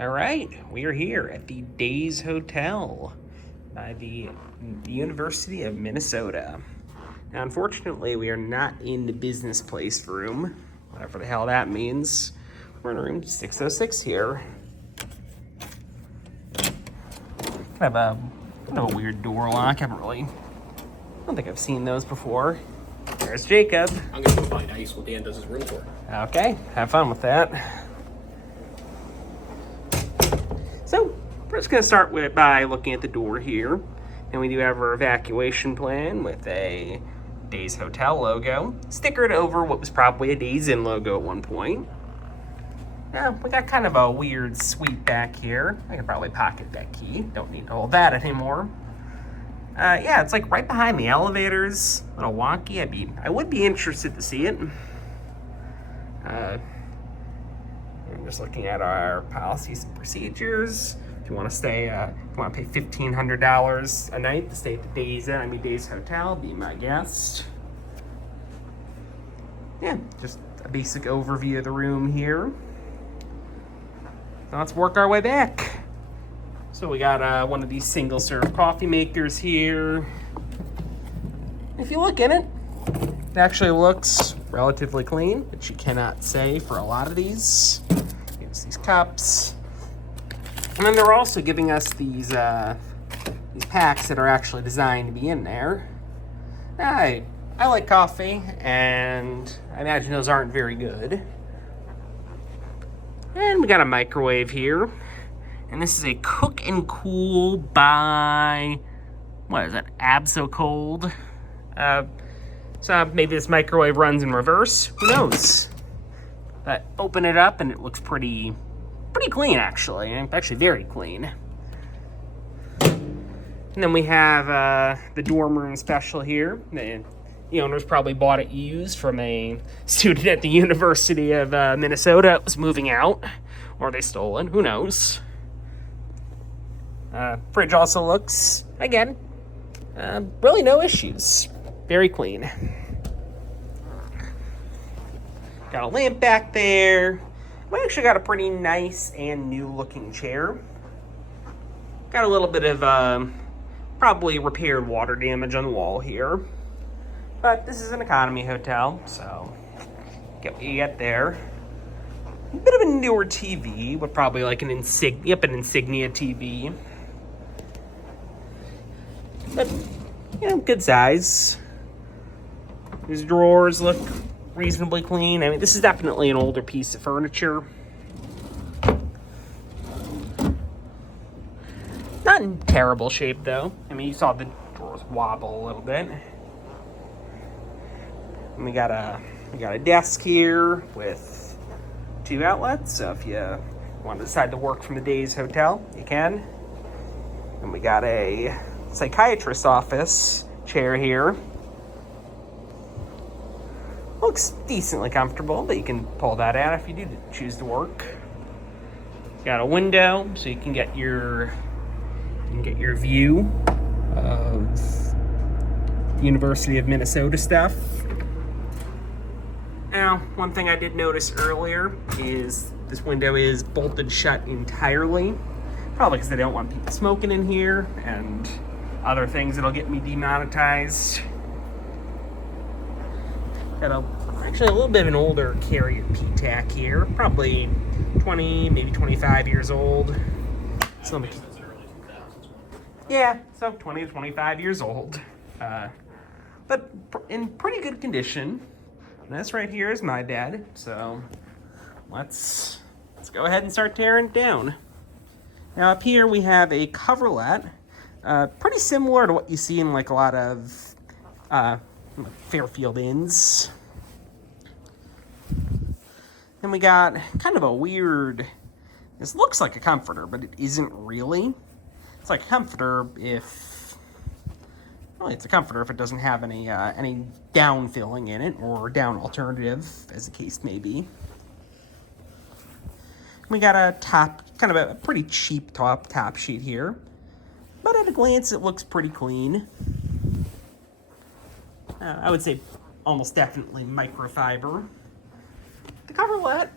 All right, we are here at the Days Hotel by the University of Minnesota. Now, unfortunately, we are not in the business place room, whatever the hell that means. We're in room 606 here. Kind of a weird door lock. I don't think I've seen those before. There's Jacob. I'm gonna go find ice when Dan does his room tour. Okay, have fun with that. So, we're just going to start by looking at the door here. And we do have our evacuation plan with a Days Hotel logo, stickered over what was probably a Days Inn logo at one point. Now, we got kind of a weird suite back here. I could probably pocket that key. Don't need to hold that anymore. Yeah, it's like right behind the elevators. A little wonky. I would be interested to see it. I'm just looking at our policies and procedures. If you want to stay, if you want to pay $1,500 a night to stay at the Days Inn, Days Hotel, be my guest. Yeah, just a basic overview of the room here. So let's work our way back. So we got one of these single-serve coffee makers here. If you look in it, it actually looks relatively clean, which you cannot say for a lot of these. Here's these cups. And then they're also giving us these packs that are actually designed to be in there. I like coffee, and I imagine those aren't very good. And we got a microwave here. And this is a Cook and Cool by, what is that, Abso-Cold? So maybe this microwave runs in reverse. Who knows? But open it up and it looks pretty clean, actually. Actually very clean. And then we have the dorm room special here. The owners probably bought it used from a student at the University of Minnesota. It was moving out, or they stole it. Who knows? Fridge also looks, again, really no issues. Very clean. Got a lamp back there. We actually got a pretty nice and new looking chair. Got a little bit of probably repaired water damage on the wall here. But this is an economy hotel, so get what you get there. A bit of a newer TV with probably like an Insignia TV. But, good size. These drawers look reasonably clean. This is definitely an older piece of furniture. Not in terrible shape, though. You saw the drawers wobble a little bit. And we got a desk here with 2 outlets, so if you want to decide to work from the Days Hotel, you can. And we got a psychiatrist's office chair here. Looks decently comfortable, but you can pull that out if you do choose to work. Got a window, so you can get your view of University of Minnesota stuff. Now, one thing I did notice earlier is this window is bolted shut entirely. Probably because they don't want people smoking in here and other things that'll get me demonetized. Got actually a little bit of an older Carrier P-TAC here. Probably 20, maybe 25 years old. So yeah, so 20 to 25 years old. But in pretty good condition. And this right here is my dad. So let's go ahead and start tearing it down. Now up here we have a coverlet. Pretty similar to what you see in like a lot of Fairfield Inns. Then we got kind of a weird, this looks like a comforter, but it isn't really. It's like a comforter if, well, it's a comforter if it doesn't have any down filling in it, or down alternative, as the case may be. We got a top, kind of a pretty cheap top sheet here. But at a glance, it looks pretty clean. I would say almost definitely microfiber. The coverlet,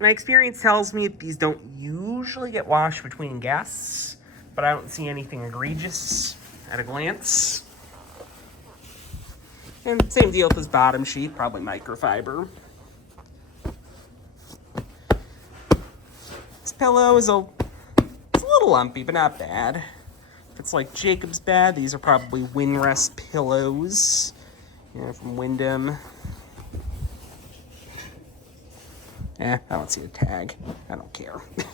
My experience tells me that these don't usually get washed between guests, but I don't see anything egregious at a glance. And same deal with this bottom sheet, probably microfiber. This pillow is it's a little lumpy, but not bad. If it's like Jacob's bed, these are probably Windrest pillows, from Wyndham. I don't see a tag. I don't care. That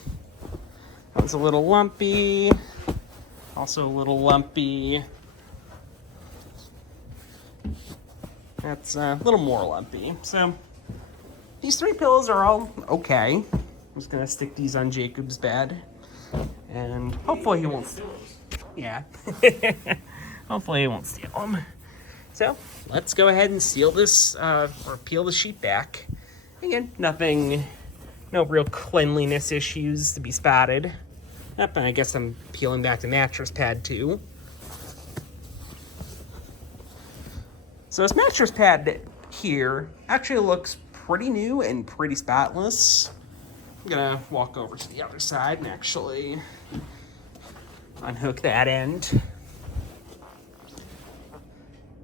one's a little lumpy. Also a little lumpy. That's a little more lumpy. So these 3 pillows are all okay. I'm just gonna stick these on Jacob's bed, and hopefully he won't steal them. Yeah. Hopefully he won't steal them. So let's go ahead and seal this, or peel the sheet back. Again, no real cleanliness issues to be spotted. Yep, and I guess I'm peeling back the mattress pad too. So this mattress pad here actually looks pretty new and pretty spotless. I'm gonna walk over to the other side and actually unhook that end.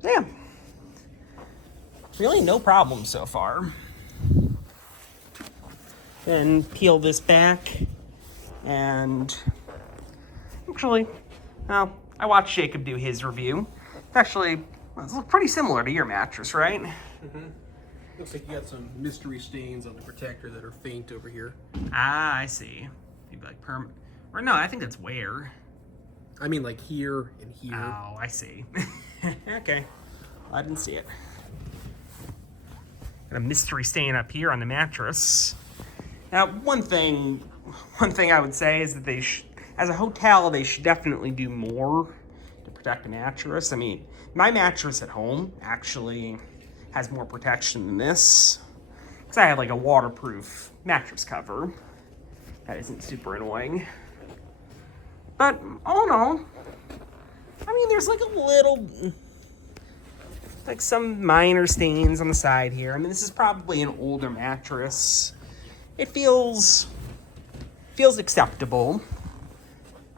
Yeah. Really no problem so far. Then peel this back, and actually, well, I watched Jacob do his review. It's pretty similar to your mattress, right? Mm-hmm. Looks like you got some mystery stains on the protector that are faint over here. Ah, I see. Maybe like permanent, or no, I think that's wear. I mean like here and here. Oh, I see. Okay, well, I didn't see it. Got a mystery stain up here on the mattress. Now, one thing I would say is that as a hotel, they should definitely do more to protect the mattress. I mean, my mattress at home actually has more protection than this, because I have like a waterproof mattress cover. That isn't super annoying. But all in all, I mean, there's like some minor stains on the side here. I mean, this is probably an older mattress. It feels acceptable.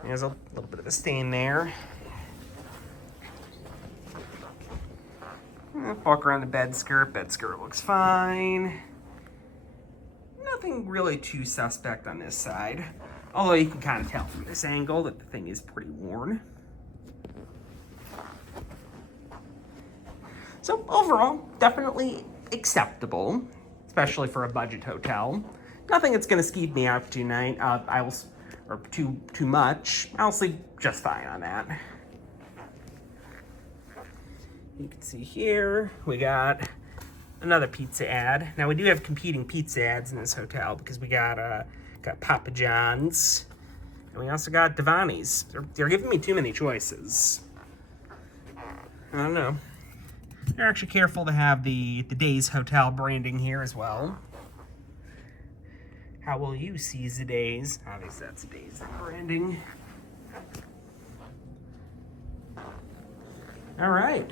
There's a little bit of a stain there. Walk around the bed skirt. Bed skirt looks fine. Nothing really too suspect on this side. Although you can kind of tell from this angle that the thing is pretty worn. So overall, definitely acceptable, especially for a budget hotel. Nothing that's gonna skeeve me out tonight. Or too much. I'll sleep just fine on that. You can see here we got another pizza ad. Now we do have competing pizza ads in this hotel because we got Papa John's, and we also got Devani's. They're giving me too many choices. I don't know. They're actually careful to have the Days Hotel branding here as well. How will you seize the days? Obviously, that's the Days branding. All right.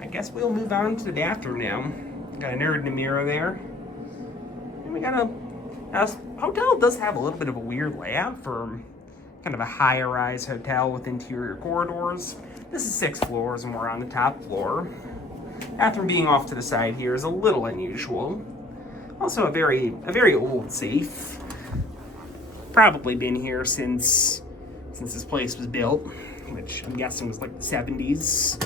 I guess we'll move on to the bathroom now. Got a nerd in the mirror there. And we got a hotel does have a little bit of a weird layout for kind of a higher-rise hotel with interior corridors. This is 6 floors, and we're on the top floor. Bathroom being off to the side here is a little unusual. Also a very old safe. Probably been here since this place was built, which I'm guessing was like the 70s.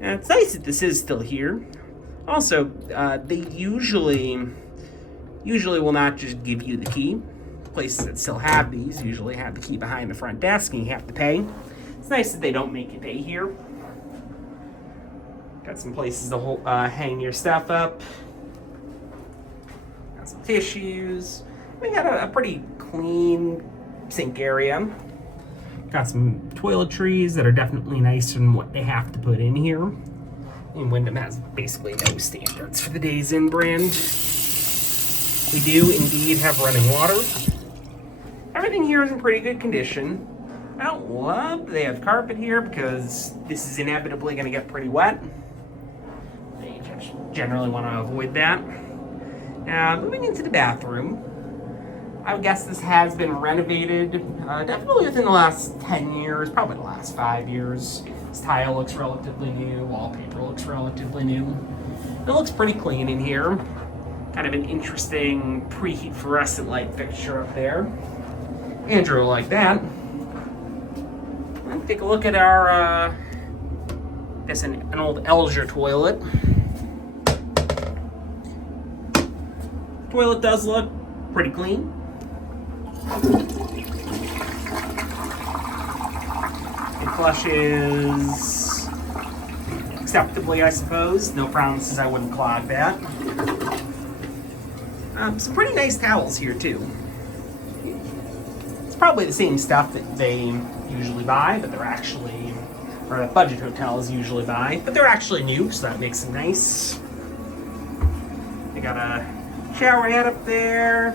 And it's nice that this is still here. Also, they usually will not just give you the key. Places that still have these usually have the key behind the front desk and you have to pay. It's nice that they don't make you pay here. Got some places to hang your stuff up. Got some tissues. We got a pretty clean sink area. Got some toiletries that are definitely nicer than what they have to put in here. And Wyndham has basically no standards for the Days Inn brand. We do indeed have running water. Everything here is in pretty good condition. I don't love they have carpet here because this is inevitably going to get pretty wet. They generally want to avoid that. Now, moving into the bathroom, I would guess this has been renovated definitely within the last 10 years, probably the last 5 years. This tile looks relatively new, wallpaper looks relatively new. It looks pretty clean in here. Kind of an interesting preheat fluorescent light fixture up there. Andrew will like that. Let's take a look at our, I guess an old Elger toilet. Toilet does look pretty clean. It flushes acceptably, I suppose. No promises I wouldn't clog that. Some pretty nice towels here, too. It's probably the same stuff that they usually buy, but they're actually, or that budget hotels usually buy, but they're actually new, so that makes them nice. They got a shower head up there,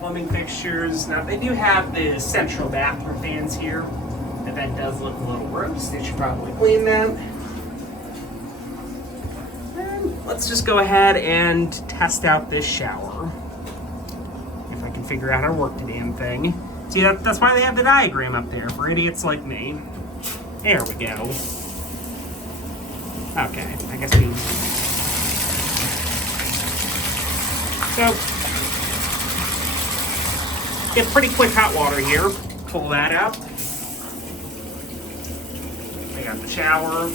plumbing fixtures. Now, they do have the central bathroom fans here. The vent does look a little gross. They should probably clean that. And let's just go ahead and test out this shower. If I can figure out how to work the damn thing. See, that's why they have the diagram up there, for idiots like me. There we go. Okay, I guess we... So, get pretty quick hot water here. Pull that out. I got the shower.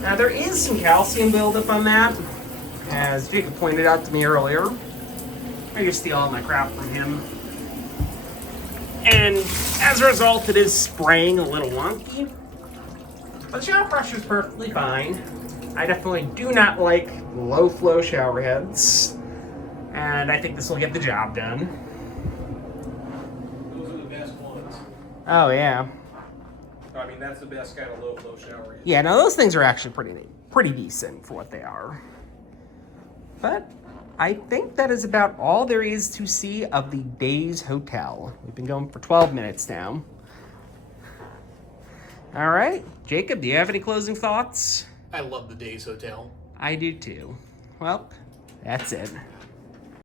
Now there is some calcium buildup on that, as Jacob pointed out to me earlier. I used to steal all my crap from him. And as a result, it is spraying a little wonky. But the shower pressure is perfectly fine. I definitely do not like low flow shower heads. And I think this will get the job done. Those are the best ones. Oh, yeah. I mean, that's the best kind of low flow shower. Yeah, no, those things are actually pretty decent for what they are. But I think that is about all there is to see of the Days Hotel. We've been going for 12 minutes now. All right, Jacob, do you have any closing thoughts? I love the Days Hotel. I do too. Well, that's it.